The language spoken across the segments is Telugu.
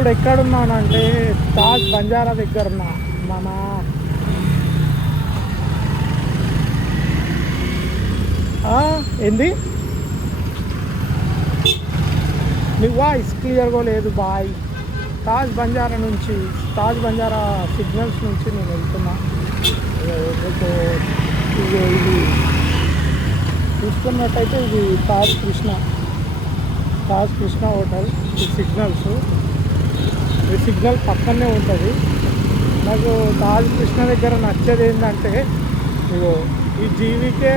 ఇప్పుడు ఎక్కడున్నానంటే తాజ్ బంజారా దగ్గర ఉన్నా. మన ఏంది నీ వాయిస్ క్లియర్గా లేదు బాయ్. తాజ్ బంజారా నుంచి, తాజ్ బంజారా సిగ్నల్స్ నుంచి నేను వెళ్తున్నా. మీకు ఇది చూసుకున్నట్టయితే ఇది తాజ్ కృష్ణ హోటల్. ఈ సిగ్నల్ పక్కనే ఉంటుంది. నాకు తాజ్ కృష్ణ దగ్గర నచ్చేది ఏంటంటే ఇగో ఈ జీవికే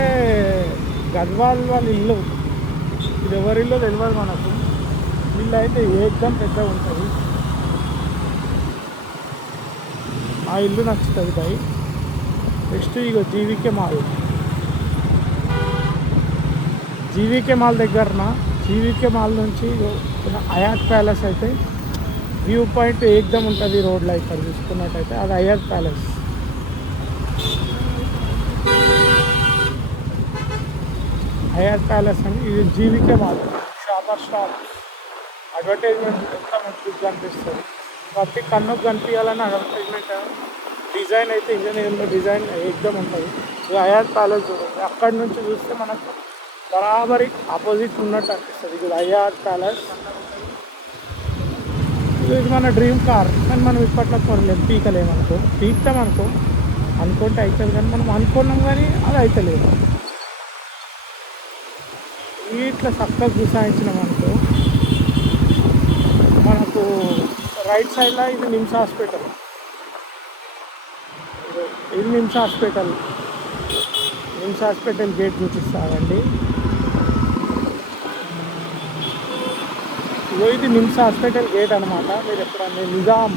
గద్వాల్ వాళ్ళ ఇల్లు. ఇది ఎవరిల్లో తెలియదు మనకు. ఇల్లు అయితే ఏకదం పెద్దగా ఉంటుంది. ఆ ఇల్లు నచ్చుతుంది బై. నెక్స్ట్ ఇగో జీవీకే మాల్ దగ్గరన జీవీకే మాల్ నుంచి హయాత్ ప్యాలెస్ అయితే వ్యూ పాయింట్ ఏకదం ఉంటుంది రోడ్లో. ఇక్కడ చూసుకున్నట్టయితే అది హయాత్ ప్యాలెస్. అని ఇది జీవీకే మాల్. స్టాప్ అడ్వర్టైజ్మెంట్ ఎంత మంచిగా కనిపిస్తుంది. ప్రతి కన్నుకు కనిపించాలని అడ్వర్టైజ్మెంట్ డిజైన్ అయితే ఇంజనీరింగ్లో డిజైన్ ఏకదం ఉంటుంది. ఇది హయాత్ ప్యాలెస్ చూడండి. అక్కడి నుంచి చూస్తే మనకు బరాబరి ఆపోజిట్ ఉన్నట్టు అనిపిస్తుంది. ఇది హయాత్ ప్యాలెస్. ఇది మన డ్రీమ్ కార్. కానీ మనం ఇప్పట్లో కొనలేము, పీకుతామనుకో అనుకుంటే అవుతుంది. కానీ మనం అనుకున్నాం కానీ అది అవుతలేదు. ఇట్లా చక్కగా గుసాయించినాం అనుకో మనకు రైట్ సైడ్లో ఇది NIMS hospital. NIMS hospital gate చూపిస్తారండి. ఇది నిమ్స్ హాస్పిటల్ గేట్ అనమాట. మీరు ఎప్పుడన్నా Nizam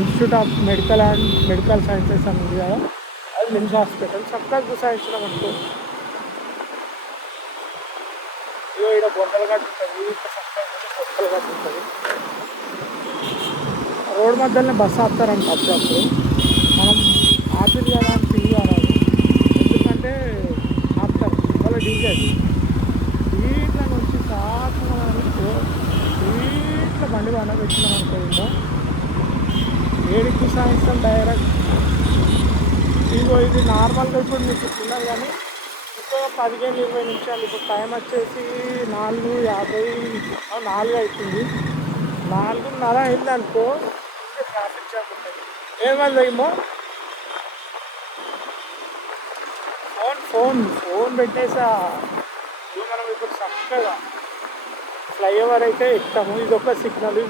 Institute of Medical Sciences అని ఉంది కదా, అది నిమ్స్ హాస్పిటల్. చక్కగా గుసాయించడం అనుకో ఇక్కడ బొండలు కట్టుంటుంది. బొండలు కట్టుంటుంది. రోడ్ మధ్యలోనే బస్సు ఆపుతారంట అప్పుడప్పుడు. మనం ఆపిల్ కదా అని తిరిగి రాదు. ఎందుకంటే ఆపుతారు వాళ్ళ డీజల్. ఇట్లా నుంచి సాకు ఇట్లా బండి పెట్టినాం అనుకో ఏడికి సాయంత్రం డైరెక్ట్. ఇది నార్మల్గా ఇప్పుడు మీకు చిన్నది కానీ ఇంకో 15-20 నిమిషాలు. ఇప్పుడు టైం వచ్చేసి 4:50 అవుతుంది. 4:30 అయింది అనుకో ట్రాఫిక్ జామ్ ఉంటుంది. ఏమో ఫోన్ పెట్టేసా. మనం ఇప్పుడు చక్కగా ఫ్లైఓవర్ అయితే ఎక్కుతాము. ఇది ఒక సిగ్నల్.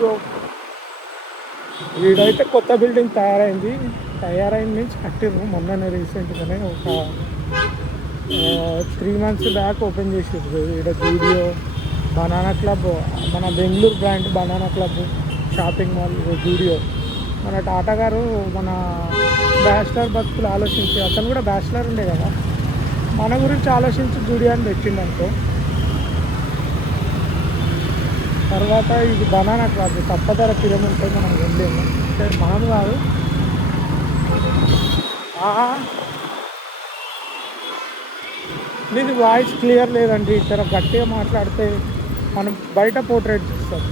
వీడైతే కొత్త బిల్డింగ్ తయారైంది మీన్స్ కట్టిర్రు మొన్ననే రీసెంట్గానే. ఒక 3 months బ్యాక్ ఓపెన్ చేసేది ఇక్కడ జూడియో, బనానా క్లబ్, మన Bengaluru brand banana club shopping mall, Zudio. మన టాటా గారు మన బ్యాచిలర్ బతుకులు ఆలోచించి, అతను కూడా బ్యాచిలర్ ఉండే కదా, మన గురించి ఆలోచించి జూడియో అని పెట్టిండనుకో. తర్వాత ఇది బనానా క్లబ్ తప్పధర పిల్లలు ఉంటాయి. మనం వెళ్ళేము మనం కాదు. మీది వాయిస్ క్లియర్ లేదండి. ఇక్కడ గట్టిగా మాట్లాడితే మనం బయట పోర్ట్రేట్ చేస్తాం.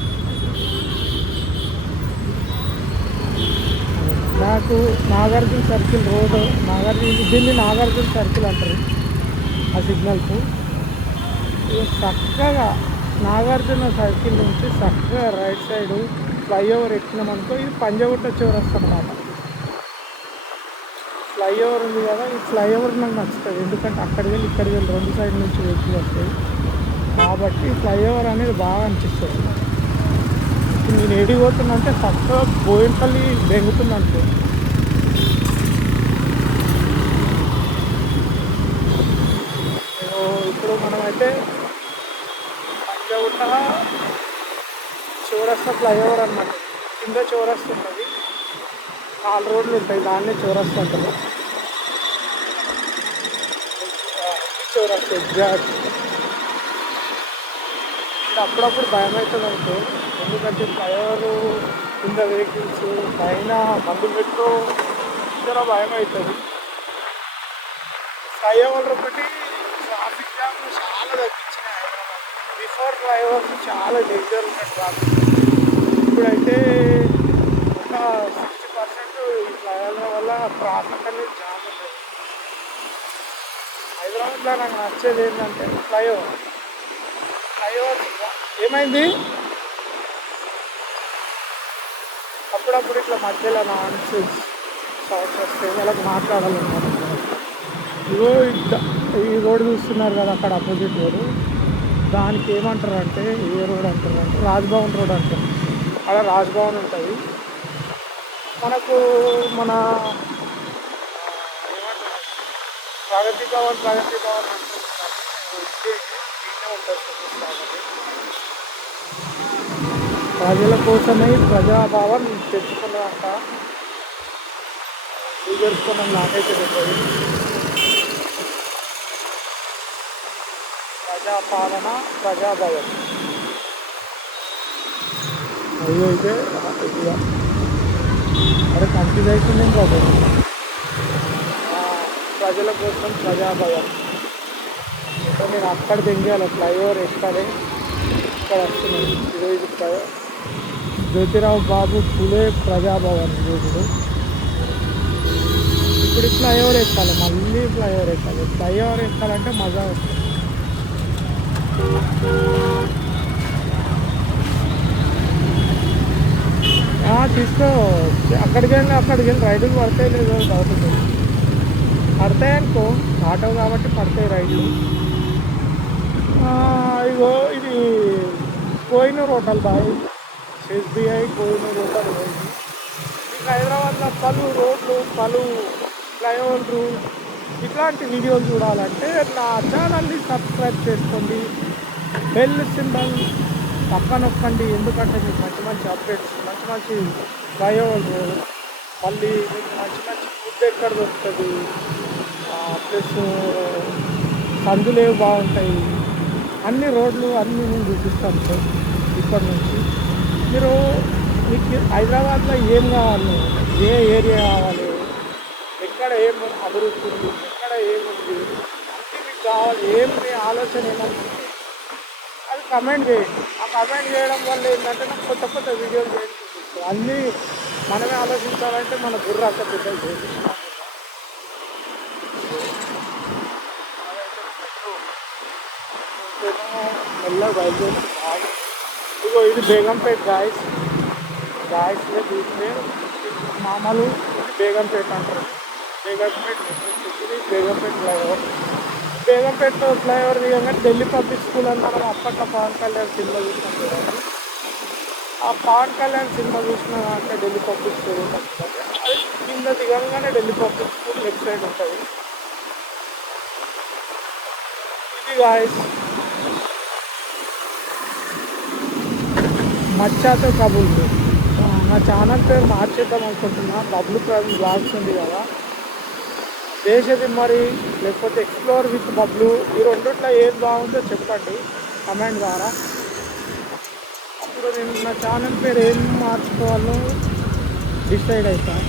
నాకు నాగార్జున సర్కిల్ రోడ్, దీన్ని నాగార్జున సర్కిల్ అంటారు ఆ సిగ్నల్కు. చక్కగా నాగార్జున సర్కిల్ నుంచి చక్కగా రైట్ సైడు ఫ్లైఓవర్ ఎక్కినామనుకో ఇది పంజగుట్ట చౌరస్తా అన్నమాట. ఫ్లైఓవర్ ఉంది కదా, ఈ ఫ్లైఓవర్ నాకు నచ్చుతుంది. ఎందుకంటే అక్కడికి వెళ్ళి ఇక్కడికి వెళ్ళి 2 సైడ్ నుంచి వెహికల్ వస్తాయి కాబట్టి ఫ్లైఓవర్ అనేది బాగా అనిపిస్తుంది. నేను ఏడిపోతున్నంటే చక్కగా బోయినపల్లి బెంగుతుంది అనుకో. ఇప్పుడు మనమైతే పంజగుట్ట చౌరస్తా ఫ్లైఓవర్ అన్నమాట. కింద చౌరస్తా ఉంటుంది, 4 రోడ్లు ఉంటాయి, దాన్నే చౌరస్తా అంటారు. చౌరస్తా ఎగ్జాక్ట్. అప్పుడప్పుడు భయం అవుతుంది అనుకో. ఎందుకంటే ఫ్లైఓవర్ కింద వెహికల్స్ పైన మందు పెట్టు చాలా భయం అవుతుంది. ఫ్లైఓవర్ ఒకటి ట్రాఫిక్ జామ్ చాలా తగ్గించినాయి హైదరాబాద్. బిఫోర్ ఫ్లైఓవర్స్ చాలా డేంజర్ ఉంటుంది ట్రాఫిక్. ఇప్పుడైతే ట్రాఫిక్ అనేది జామ్ ఉంటుంది. హైదరాబాద్లో నాకు నచ్చేది ఏంటంటే ఫ్లైఓవర్. ఫ్లైఓవర్ ఏమైంది అప్పుడప్పుడు ఇట్లా మధ్యలో నాన్సెన్స్ సౌండ్స్ వస్తే వాళ్ళకి మాట్లాడాలన్నమాట. ఇగో ఈ రోడ్ చూస్తున్నారు కదా అక్కడ అపోజిట్ రోడ్, దానికి ఏమంటారు అంటే ఏ రోడ్ అంటారు అంటే రాజ్భవన్ రోడ్ అంటారు. అక్కడ రాజ్భవన్ ఉంటుంది. మనకు మన ఏమంటారు ప్రగతి భవన్ అంటున్నారు. దీన్నే ఉంటుంది చూపిస్తామండి. ప్రజల కోసమై ప్రజాభవన్ తెచ్చుకున్నాక తెలుసుకున్నాం. నాకైతే తెలియదు. ప్రజాపాలన ప్రజాభవన్ అవి అయితే ఇదిగా అక్కడ కన్ఫ్యూజ్ అవుతుంది. ఇంకా ప్రజల కోసం ప్రజాభవన్ అంటే నేను అక్కడ దింగాలి, ఫ్లైఓవర్ ఎక్కాలి. ఇక్కడ వస్తున్నాను. ఇది జ్యోతిరావు బాబు ఫులే ప్రజాభవన్ చూడు. ఇప్పుడు ఫ్లైఓవర్ ఎక్కాలి, మళ్ళీ ఫ్లైఓవర్ ఎక్కాలి. ఫ్లైఓవర్ ఎక్కాలంటే మజా వస్తుంది. తీసుకో, అక్కడికి వెళ్ళి రైడ్లు పడతాయి లేదో డౌట్ ఉంది. పడతాయి అనుకో, ఆటో కాబట్టి పడతాయి రైడ్లు. ఇగో ఇది కోహినూర్ హోటల్ బాయ్, ఎస్బీఐ కోహినూర్ హోటల్ పోయింది. మీకు హైదరాబాద్లో పలు రోడ్లు, పలు ఫ్లైఓవర్లు, ఇట్లాంటి వీడియోలు చూడాలంటే నా ఛానల్ని సబ్స్క్రైబ్ చేసుకోండి. బెల్ సింబల్ పక్క నొక్కండి. ఎందుకంటే మీకు మంచి మంచి అప్డేట్స్, మంచి మంచి ఫ్లైఓవర్లు, మళ్ళీ మీకు మంచి మంచి ఫుడ్ ఎక్కడ దొరుకుతుంది, ప్లస్ సందులు ఏవి బాగుంటాయి, అన్ని రోడ్లు అన్నీ నేను చూపిస్తాను సార్. ఇప్పటి నుంచి మీకు హైదరాబాద్లో ఏం కావాలి, ఏ ఏరియా కావాలి, ఎక్కడ ఏం అభివృద్ధి ఉంది, ఎక్కడ ఏముంది, అన్నీ మీకు కావాలి. ఏం మీ ఆలోచన ఏమనుకుంటే అది కమెంట్ చేయండి. ఆ కమెంట్ చేయడం వల్ల ఏంటంటే నాకు కొత్త కొత్త వీడియోలు చేయడం చూపిస్తాను. అన్నీ మనమే ఆలోచించాలంటే మన బుర్ర అంత పెద్దలు చేపిస్తాం. మెల్లగా బయలుదేరి ఇదిగో ఇది బేగంపేట్ గాయస్లో తీస్తే మామూలు బేగంపేట అంటారు. బేగంపేట్ ఇది బేగంపేట్ ఫ్లైఓవర్. బేగంపేట ఫ్లైఓవర్ దిగంగా ఢిల్లీ పబ్లిక్ స్కూల్ అని మనం అప్పట్లో పవన్ కళ్యాణ్ సినిమా చూసినాం చూడండి. ఆ పవన్ కళ్యాణ్ సినిమా చూసినా అంటే ఢిల్లీ పబ్లిక్ స్కూల్ ఉంటుంది. అది కింద దిగంగానే Delhi Public School left side ఉంటుంది. ఇది గాయస్ మచ్చాతో కబుల్. నా ఛానల్ పేరు మార్చేద్దాం అనుకుంటున్నా. బబ్లు ప్రవీణ్ బ్లాగ్స్ ఉంది కదా, దేశది మరి లేకపోతే ఎక్స్ప్లోర్ విత్ బబ్లు, ఈ రెండిట్లో ఏది బాగుందో చెప్పండి కమెంట్ ద్వారా. అప్పుడు నేను నా ఛానల్ పేరు ఏం మార్చుకోవాలో డిసైడ్ అవుతాను.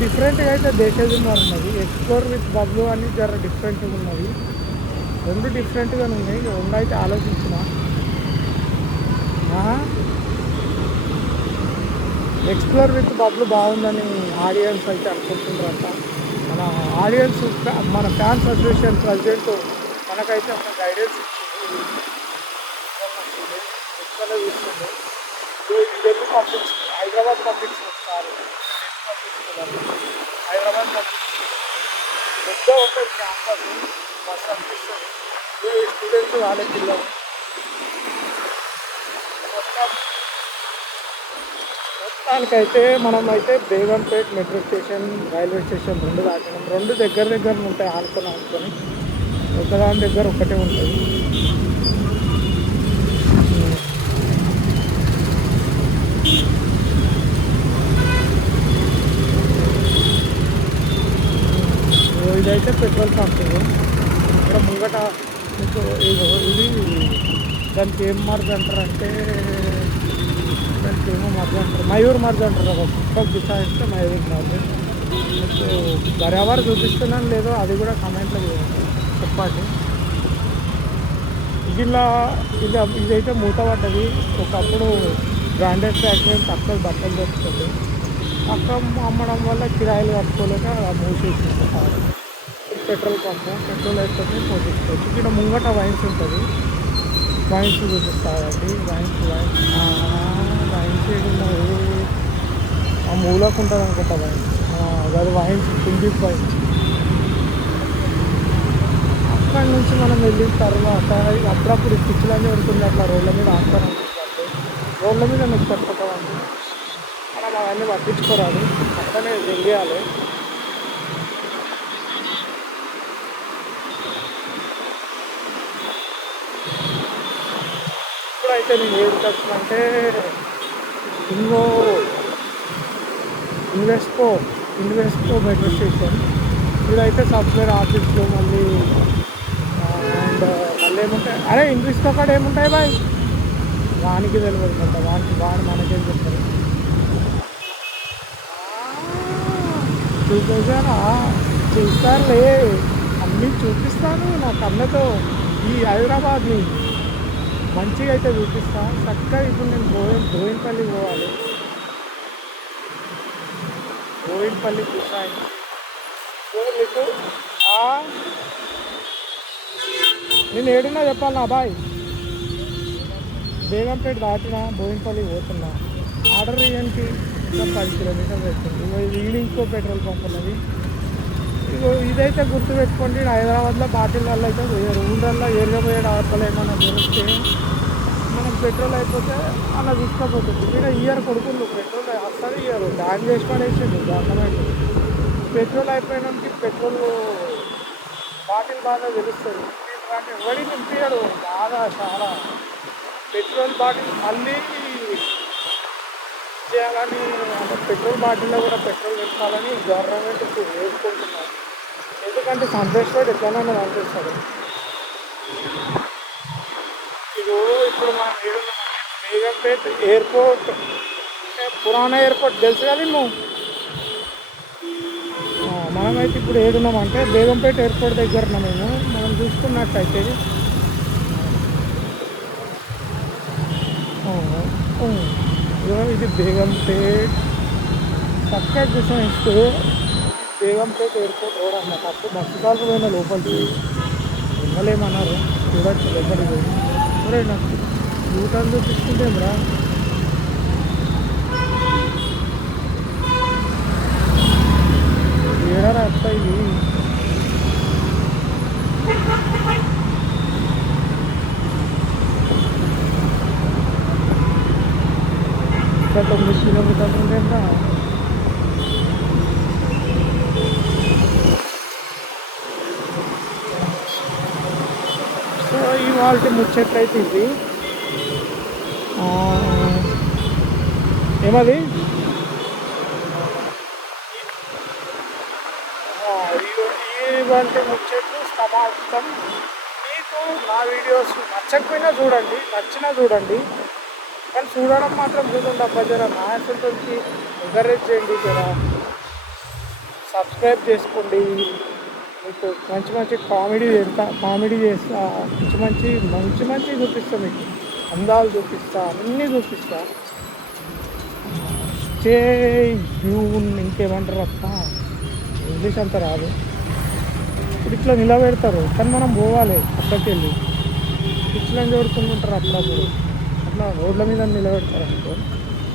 డిఫరెంట్గా అయితే దేశది మరి ఉన్నది, ఎక్స్ప్లోర్ విత్ బబ్లు అని జర డిఫరెంట్గా ఉన్నది. రెండు డిఫరెంట్గానే ఉన్నాయి. రెండు అయితే ఆలోచించిన. ఎక్స్ప్లోర్ విత్ బబ్లు బాగుందని ఆడియన్స్ అయితే అనుకుంటున్నారంట. మన ఆడియన్స్, మన ఫ్యాన్స్ అసోసియేషన్ ప్రెసిడెంట్ మనకైతే ఒక గైడెన్స్ ఇచ్చింది, ఎక్కువనే చూస్తుంది. Delhi Public school, Hyderabad public school sorry Hyderabad public school పెద్ద ఉంటుంది క్యాంపస్, మస్తు అనిపిస్తుంది. స్టూడెంట్స్ వాళ్ళే పిల్లలు మొత్తానికైతే మనమైతే Begumpet metro station, railway station రెండు దాటినాం. రెండు దగ్గర ఉంటాయి, ఆనుకొని ఒకదాని దగ్గర ఒకటే ఉంటుంది. ఇదైతే పెట్రోల్ పంప్. ఇక్కడ ముంగట మీకు ఇది దానికి ఏం మర్జ్ అంటారంటే, దానికి ఏమో మర్జ్ అంటారు, మయూర్ మర్జ్ అంటారు. ఒక కుక్కకు గుసాయిస్తే మయూర్ మర్జ్. మీకు బరాబర్ చూపిస్తున్నాను లేదో అది కూడా కమెంట్లో చెప్పండి. ఇదైతే మూతపడ్డది. ఒకప్పుడు బ్రాండెడ్ ఫ్యాక్టరీ తక్కువ బట్టలు దొరుకుతుంది. అక్కడ అమ్మడం వల్ల కిరాయిలు కట్టుకోలేక మూసేసిస్తారు. పెట్రోల్ పంప్ పెట్రోల్ అయిపోతే పోపించుకోవచ్చు. ఇక్కడ ముంగట వైన్స్ ఉంటుంది, వైన్స్ చూపిస్తారండి. వైన్స్ ఏడున్నాయి, ఆ మూలకు ఉంటుంది అనుకుంటా వైన్స్. అది వైన్స్ కుందీప్ వైన్స్. అక్కడి నుంచి మనం వెళ్ళిన తర్వాత అప్పుడప్పుడు పిచ్చిలన్నీ ఉంటుంది, అట్లా రోడ్ల మీద ఆడతారు అనిపిస్తుంది. రోడ్ల మీద నువ్వు పట్టుకుంటామండి, మనం అవన్నీ పట్టించుకోరాదు, అక్కడనే వెళ్ళేయాలి. ఇప్పుడైతే నేను ఏది వచ్చినంటే ఇంకో ఇన్వెస్కో మెట్రో స్టేషన్. ఇదైతే సాఫ్ట్వేర్ ఆఫీస్లో మళ్ళీ అండ్ మళ్ళీ ఏముంటాయి, అరే ఇంగ్లీష్తో కాడ ఏముంటాయి బాయ్, వానికి తెలియదు కదా, వాడు మనకేం చెప్తారు. చూసారా, చూస్తారులే, అన్నీ చూపిస్తాను నా కళ్ళతో. ఈ హైదరాబాద్ని మంచిగా అయితే చూపిస్తాను చక్కగా. ఇప్పుడు నేను బోయిన్పల్లి పోవాలి. బోయిన్పల్లి చూసాను మీకు. నేను ఏడున్నా చెప్పాలి నా బాయ్. బేగంపేట దాటినా బోయిన్పల్లి పోతున్నా. ఆర్డర్ ఇవ్వడానికి ఇంకా 10 కిలోమీటర్లు పెట్టుకుంది. ఈవినింగ్కో పెట్రోల్ పంప్ ఉన్నది. ఇదైతే గుర్తుపెట్టుకోండి, హైదరాబాద్లో బాటిల్ వల్ల అయితే పోయారు. ఊళ్ళల్లో ఏరిగా పోయాడు ఆటలు ఏమైనా దొరికితే మనం పెట్రోల్ అయిపోతే అలా తీసుకపోతుంది. ఇక్కడ ఇయర్ కొడుకుండు పెట్రోల్ అసలు ఇయర్ బ్యాన్ చేసి పడేసిండు గవర్నమెంట్. పెట్రోల్ అయిపోయినానికి పెట్రోల్ బాటిల్ బాగా తెలుస్తుంది. ఎవడి నింపాడు బాగా చాలా పెట్రోల్ బాటిల్ మళ్ళీ చేయాలని, అంటే పెట్రోల్ బాటిల్లో కూడా పెట్రోల్ నింపాలని గవర్నమెంట్ ఇప్పుడు వేసుకుంటున్నారు. ఎందుకంటే సంతోషపడి ఎట్లనన్నా పంపిస్తారు. ఇప్పుడు మనం బేగంపేట ఎయిర్పోర్ట్, పురాణా ఎయిర్పోర్ట్ తెలుసు కదా నువ్వు. మనమైతే ఇప్పుడు ఏడున్నామంటే బేగంపేట ఎయిర్పోర్ట్ దగ్గర మనం చూసుకున్నట్టయితే ఇది బేగంపేట్ చక్కగా చూసినట్టు బేగంపేట ఎయిర్పోర్ట్ రోడ్ అన్నమాట. అప్పుడు బస్సు పోయిన లోపలికి వెళ్ళలేమన్నారు, చూడొచ్చు లోపలికి పోయి. సరే నాకు యూటర్న్ చూపిస్తుంటే రా. ఏడారా అత్త ఇది. ఇంకా 9 కిలోమీటర్లు ఉంటేనా. సో ఇవాళ ముచ్చట్లయితే ఇది ఏమది ఇవాళ ముచ్చట్లు సమాప్తం. మీకు నా వీడియోస్ నచ్చకపోయినా చూడండి, నచ్చినా చూడండి, కానీ చూడడం మాత్రం చూడండి. అబ్బా జర నా అసలుకి ఎంకరేజ్ చేయండి, జర సబ్స్క్రైబ్ చేసుకోండి. మీకు మంచి కామెడీ చేస్తా, మంచి చూపిస్తా, మీకు అందాలు చూపిస్తా, అన్నీ చూపిస్తా. Stay tune. ఇంకేమంటారు అక్క, ఇంగ్లీష్ అంతా రాదు. ఇప్పుడు ఇట్లా నిలబెడతారు, కానీ మనం పోవాలి పక్కకి వెళ్ళి. ఇట్లా జోడుకుంటుంటారు అప్పుడప్పుడు, అట్లా రోడ్ల మీద నిలబెడతారు అనుకో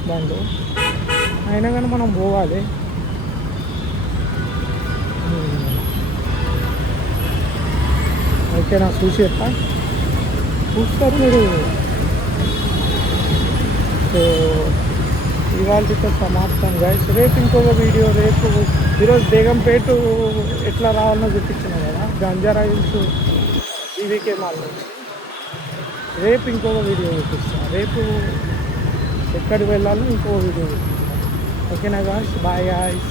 దాంట్లో. అయినా కానీ మనం పోవాలి. ఓకేనా, చూసి చెప్తా, చూస్తారు మీరు. సో ఇవాళతో సమాప్తం గైస్. రేపు ఇంకొక వీడియో. ఈరోజు బేగంపేట ఎట్లా రావాలనో చూపించినా కదా, గంజారా హిల్స్ ఈవీకే మాల్ నుంచి. రేపు ఇంకొక వీడియో చూపిస్తాను. రేపు ఎక్కడికి వెళ్ళాలో ఇంకొక వీడియో చూపిస్తాను. ఓకేనా గాయ్స్, బాయ్ గాయ్స్.